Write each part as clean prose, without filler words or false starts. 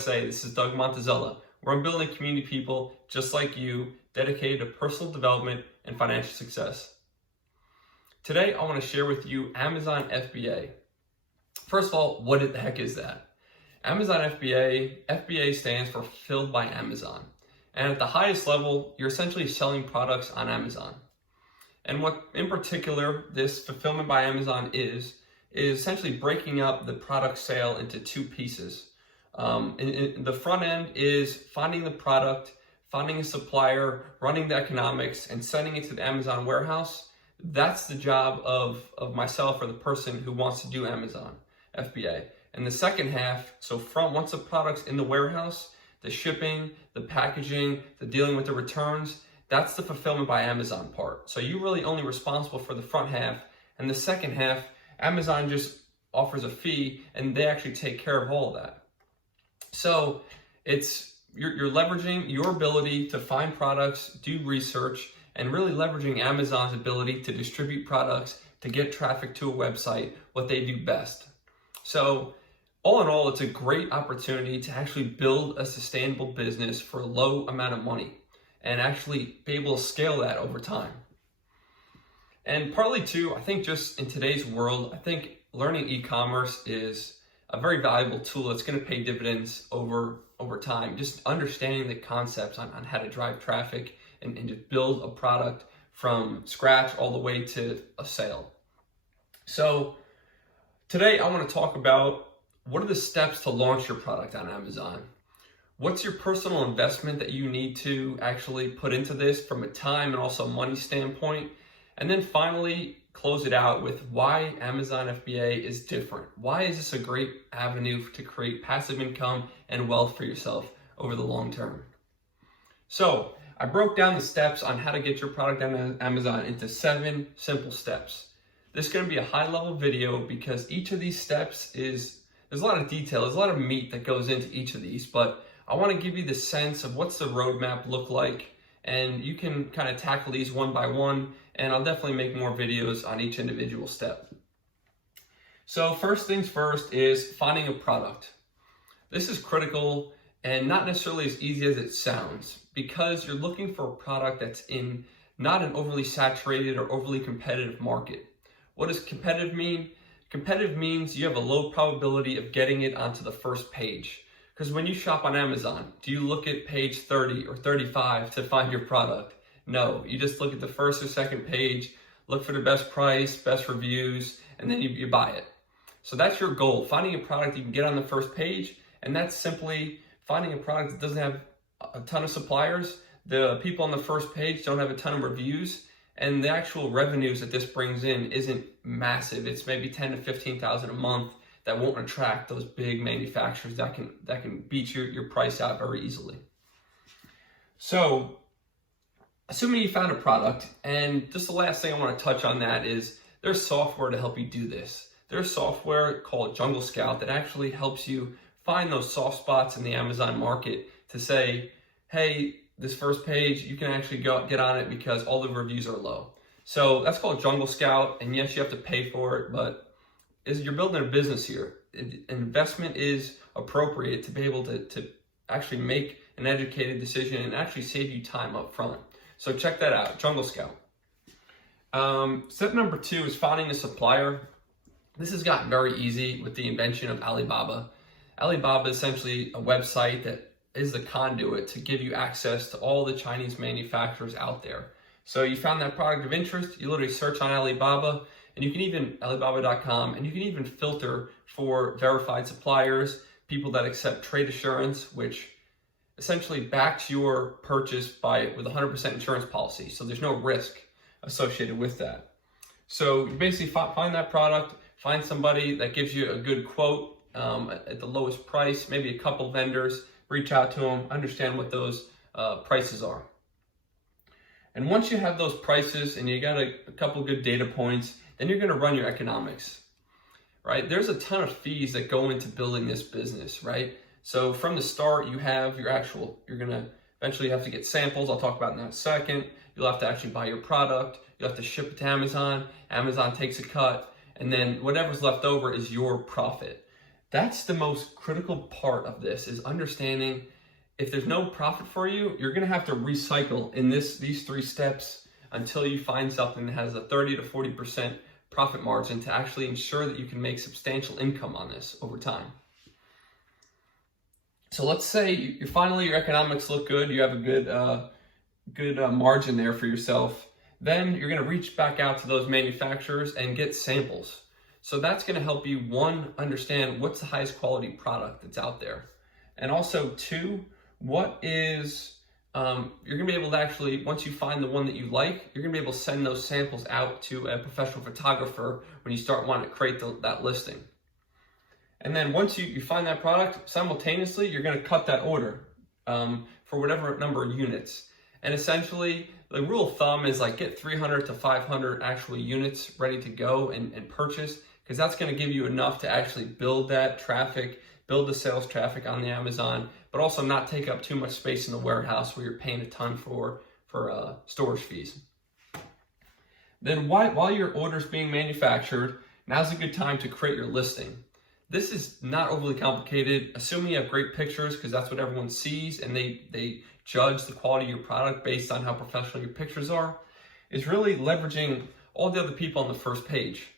USA. This is Doug Montezella, where I'm building a community of people just like you, dedicated to personal development and financial success. Today, I want to share with you Amazon FBA. First of all, what the heck is that? Amazon FBA stands for Fulfilled by Amazon. And at the highest level, you're essentially selling products on Amazon. And what in particular this fulfillment by Amazon is essentially breaking up the product sale into two pieces. In the front end is finding the product, finding a supplier, running the economics, and sending it to the Amazon warehouse. That's the job of myself or the person who wants to do Amazon FBA. And the second half, so once the product's in the warehouse, the shipping, the packaging, the dealing with the returns, that's the fulfillment by Amazon part. So you're really only responsible for the front half, and the second half, Amazon just offers a fee and they actually take care of all of that. So you're leveraging your ability to find products, do research, and really leveraging Amazon's ability to distribute products, to get traffic to a website, what they do best. So all in all, it's a great opportunity to actually build a sustainable business for a low amount of money and actually be able to scale that over time. And partly too, I think just in today's world, I think learning e-commerce is a very valuable tool that's going to pay dividends over time. Just understanding the concepts on how to drive traffic and to build a product from scratch all the way to a sale. So today I want to talk about what are the steps to launch your product on Amazon. What's your personal investment that you need to actually put into this from a time and also money standpoint? And then finally, close it out with why Amazon FBA is different. Why is this a great avenue to create passive income and wealth for yourself over the long term? So I broke down the steps on how to get your product on Amazon into 7 simple steps. This is going to be a high-level video because each of these steps there's a lot of detail, there's a lot of meat that goes into each of these, but I want to give you the sense of what's the roadmap look like, and you can kind of tackle these one by one, and I'll definitely make more videos on each individual step. So first things first is finding a product. This is critical and not necessarily as easy as it sounds because you're looking for a product that's in not an overly saturated or overly competitive market. What does competitive mean? Competitive means you have a low probability of getting it onto the first page. Because when you shop on Amazon, do you look at page 30 or 35 to find your product? No, you just look at the first or second page, look for the best price, best reviews, and then you buy it. So that's your goal, finding a product you can get on the first page, and that's simply finding a product that doesn't have a ton of suppliers, the people on the first page don't have a ton of reviews, and the actual revenues that this brings in isn't massive. It's maybe $10,000 to $15,000 a month that won't attract those big manufacturers that can beat your price out very easily. So, assuming you found a product, and just the last thing I want to touch on that is there's software to help you do this. There's software called Jungle Scout that actually helps you find those soft spots in the Amazon market to say, hey, this first page, you can actually get on it because all the reviews are low. So that's called Jungle Scout, and yes, you have to pay for it, but you're building a business here. Investment is appropriate to be able to actually make an educated decision and actually save you time up front. So check that out, Jungle Scout. Step number 2 is finding a supplier. This has gotten very easy with the invention of Alibaba. Alibaba is essentially a website that is the conduit to give you access to all the Chinese manufacturers out there. So you found that product of interest, you literally search on Alibaba, and you can even, Alibaba.com, and you can even filter for verified suppliers, people that accept trade assurance, which essentially backs your purchase with 100% insurance policy. So there's no risk associated with that. So you basically find that product, find somebody that gives you a good quote at the lowest price, maybe a couple vendors, reach out to them, understand what those prices are. And once you have those prices and you got a couple good data points, then you're going to run your economics, right? There's a ton of fees that go into building this business, right? So from the start, you have you're going to eventually have to get samples. I'll talk about that in a second. You'll have to actually buy your product. You'll have to ship it to Amazon. Amazon takes a cut. And then whatever's left over is your profit. That's the most critical part of this, is understanding if there's no profit for you, you're gonna have to recycle in these 3 steps until you find something that has a 30 to 40% profit margin to actually ensure that you can make substantial income on this over time. So let's say your economics look good, you have a good margin there for yourself. Then you're going to reach back out to those manufacturers and get samples. So that's going to help you, 1, understand what's the highest quality product that's out there. And also 2, what is, you're going to be able to actually, once you find the one that you like, you're going to be able to send those samples out to a professional photographer when you start wanting to create that listing. And then once you find that product, simultaneously, you're going to cut that order for whatever number of units. And essentially, the rule of thumb is like get 300 to 500 actual units ready to go and purchase, because that's going to give you enough to actually build that traffic, build the sales traffic on the Amazon, but also not take up too much space in the warehouse where you're paying a ton for storage fees. Then while your order's being manufactured, now's a good time to create your listing. This is not overly complicated, assuming you have great pictures, because that's what everyone sees, and they judge the quality of your product based on how professional your pictures are. Is really leveraging all the other people on the first page.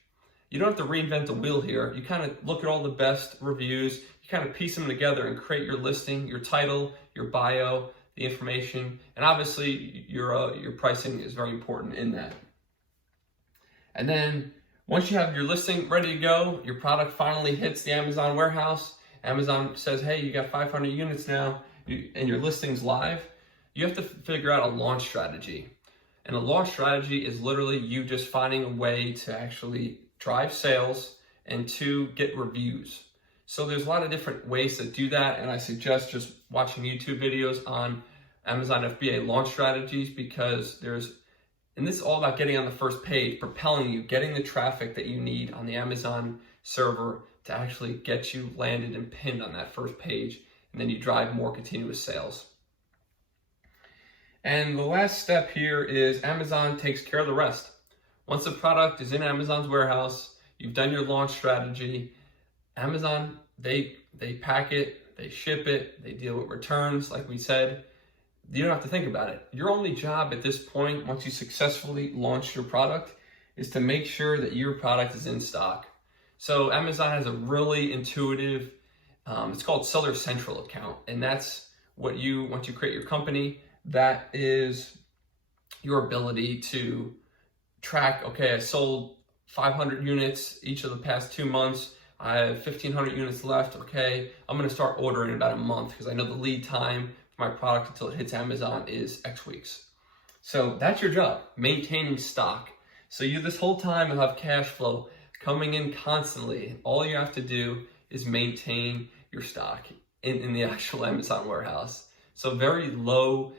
You don't have to reinvent the wheel here. You kind of look at all the best reviews, you kind of piece them together and create your listing, your title, your bio, the information, and obviously your pricing is very important in that. And then once you have your listing ready to go, your product finally hits the Amazon warehouse, Amazon says, hey, you got 500 units now, and your listing's live, you have to figure out a launch strategy. And a launch strategy is literally you just finding a way to actually drive sales and to get reviews. So there's a lot of different ways to do that, and I suggest just watching YouTube videos on Amazon FBA launch strategies, because and this is all about getting on the first page, propelling you, getting the traffic that you need on the Amazon server to actually get you landed and pinned on that first page, and then you drive more continuous sales. And the last step here is Amazon takes care of the rest. Once the product is in Amazon's warehouse, you've done your launch strategy, Amazon, they pack it, they ship it, they deal with returns, like we said. You don't have to think about it. Your only job at this point, once you successfully launch your product, is to make sure that your product is in stock. So Amazon has a really intuitive, it's called Seller Central account. And that's what once you create your company, that is your ability to track, okay, I sold 500 units each of the past 2 months. I have 1,500 units left. Okay, I'm going to start ordering in about a month because I know the lead time for my product until it hits Amazon is X weeks. So that's your job, maintaining stock. So this whole time you'll have cash flow coming in constantly. All you have to do is maintain your stock in the actual Amazon warehouse. So very low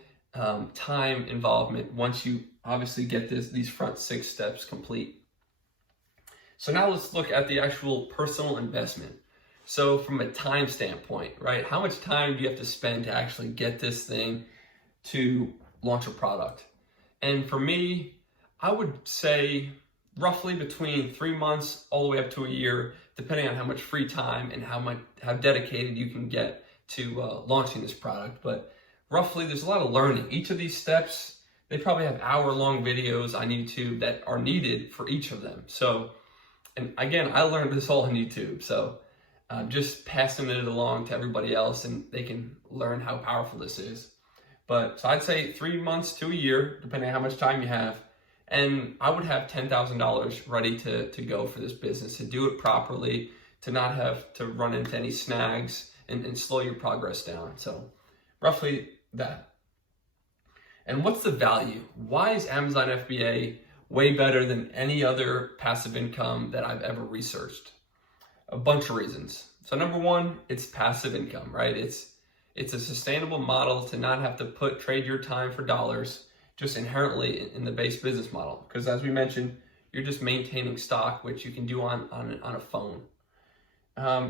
time involvement once you obviously get these front 6 steps complete. So now let's look at the actual personal investment. So from a time standpoint, right? How much time do you have to spend to actually get this thing to launch a product? And for me, I would say roughly between 3 months all the way up to a year, depending on how much free time and how dedicated you can get to launching this product. But roughly, there's a lot of learning. Each of these steps, they probably have hour-long videos on YouTube that are needed for each of them. So, and again, I learned this all on YouTube. So just passing it along to everybody else and they can learn how powerful this is. But so I'd say 3 months to a year, depending on how much time you have. And I would have $10,000 ready to go for this business, to do it properly, to not have to run into any snags and slow your progress down. So roughly that. And what's the value? Why is Amazon FBA way better than any other passive income that I've ever researched? A bunch of reasons. So number one, it's passive income, right? It's a sustainable model to not have to trade your time for dollars just inherently in the base business model. Because as we mentioned, you're just maintaining stock, which you can do on a phone.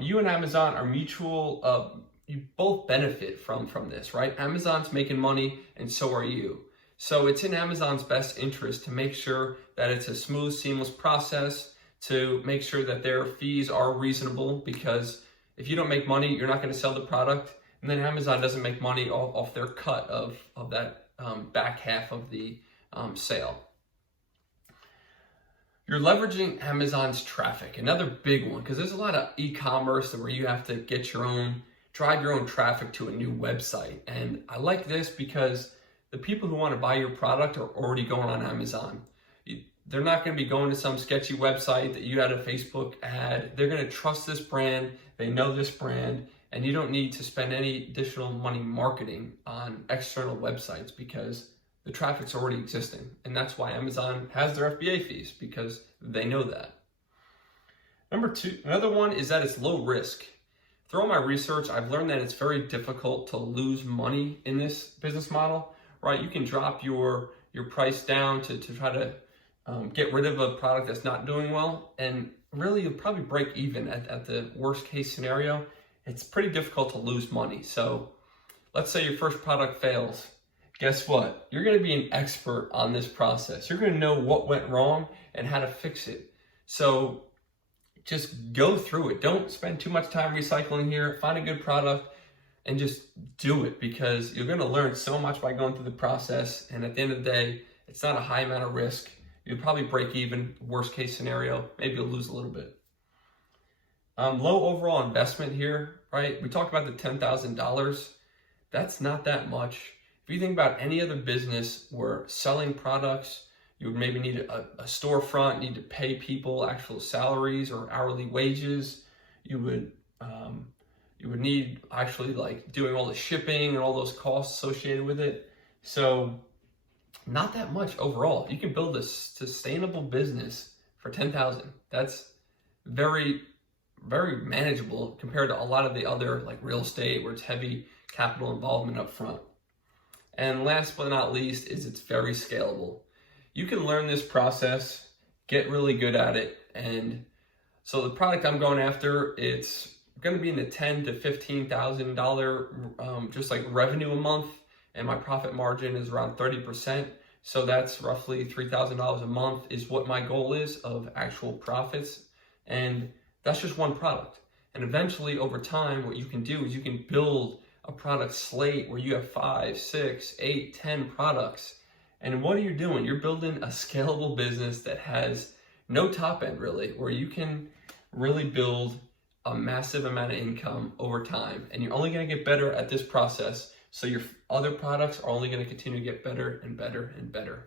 You and Amazon are mutual, you both benefit from this, right? Amazon's making money and so are you. So it's in Amazon's best interest to make sure that it's a smooth, seamless process, to make sure that their fees are reasonable, because if you don't make money, you're not going to sell the product, and then Amazon doesn't make money off their cut of that back half of the sale. You're leveraging Amazon's traffic, another big one, because there's a lot of e-commerce where you have to drive your own traffic to a new website. And I like this because the people who want to buy your product are already going on Amazon. They're not going to be going to some sketchy website that you had a Facebook ad. They're going to trust this brand. They know this brand, and you don't need to spend any additional money marketing on external websites because the traffic's already existing. And that's why Amazon has their FBA fees, because they know that. Number two, another one is that it's low risk. Through all my research, I've learned that it's very difficult to lose money in this business model, right? You can drop your price down to try to get rid of a product that's not doing well, and really you'll probably break even at the worst case scenario. It's pretty difficult to lose money. So let's say your first product fails. Guess what? You're going to be an expert on this process. You're going to know what went wrong and how to fix it. So just go through it. Don't spend too much time recycling here. Find a good product and just do it, because you're going to learn so much by going through the process. And at the end of the day, it's not a high amount of risk. You'll probably break even, worst case scenario. Maybe you'll lose a little bit. Low overall investment here, right? We talked about the $10,000. That's not that much. If you think about any other business where selling products, you would maybe need a storefront, need to pay people actual salaries or hourly wages. You would need actually like doing all the shipping and all those costs associated with it. So not that much overall. You can build a sustainable business for $10,000. That's very, very manageable compared to a lot of the other like real estate where it's heavy capital involvement up front. And last but not least is it's very scalable. You can learn this process, get really good at it. And so the product I'm going after, it's going to be in the $10,000 to $15,000 just like revenue a month. And my profit margin is around 30%. So that's roughly $3,000 a month is what my goal is of actual profits. And that's just one product. And eventually over time, what you can do is you can build a product slate where you have 5, 6, 8, 10 products. And what are you doing? You're building a scalable business that has no top end really, where you can really build a massive amount of income over time. And you're only going to get better at this process. So your other products are only going to continue to get better and better and better.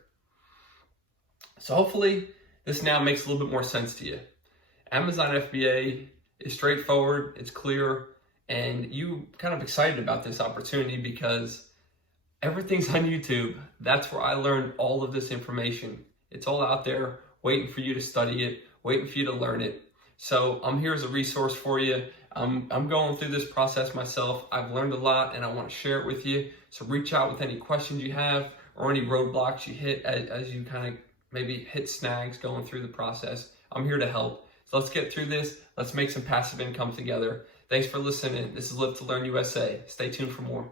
So hopefully this now makes a little bit more sense to you. Amazon FBA is straightforward, it's clear, and you kind of excited about this opportunity because everything's on YouTube. That's where I learned all of this information. It's all out there waiting for you to study it, waiting for you to learn it. So I'm here as a resource for you. I'm going through this process myself. I've learned a lot and I want to share it with you. So reach out with any questions you have or any roadblocks you hit as you kind of maybe hit snags going through the process. I'm here to help. So let's get through this. Let's make some passive income together. Thanks for listening. This is LiveToLearnUSA. Stay tuned for more.